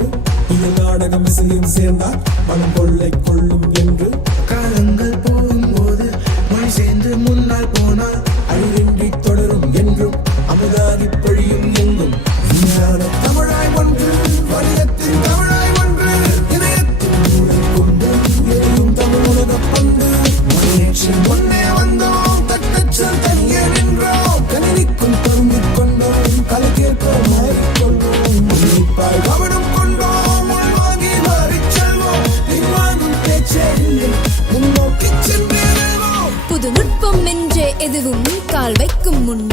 உண்டு. இதில் நாடகம் இசையும் சேர்ந்தால் மனம் கொள்ளை கொள்ளும் என்று. காலங்கள் போகும்போது மொழி சேர்ந்து முன்னால் போனால் அழிவின்றி தொடரும் என்றும் அமுதாகி பொழியும் எங்கும். விஞ்ஞான தமிழாய் ஒன்று, வணிகத்தின் தமிழாய் ஒன்று, இணையத்தின் மூளை கொண்டு எரியும் தமிழ் உலக பந்து. மொழியேற்றி முன்னே வந்தோம், தட்டச்சல் தனியே நின்றோம், கணினிக்கும் பொருந்திக் கொண்டோம், கலைக்கேற்ப மாறிக்கொண்டோம். மொழிப்பாய் கவனம் கொண்டோம், உள்வாங்கி மாறிச் செல்வோம். பின்வாங்கும் பேச்சே இல்லை, முன்னோக்கி சென்றே வெல்வோம். புது நுட்பம் என்றே எதுவும் கால் வைக்கும் முன்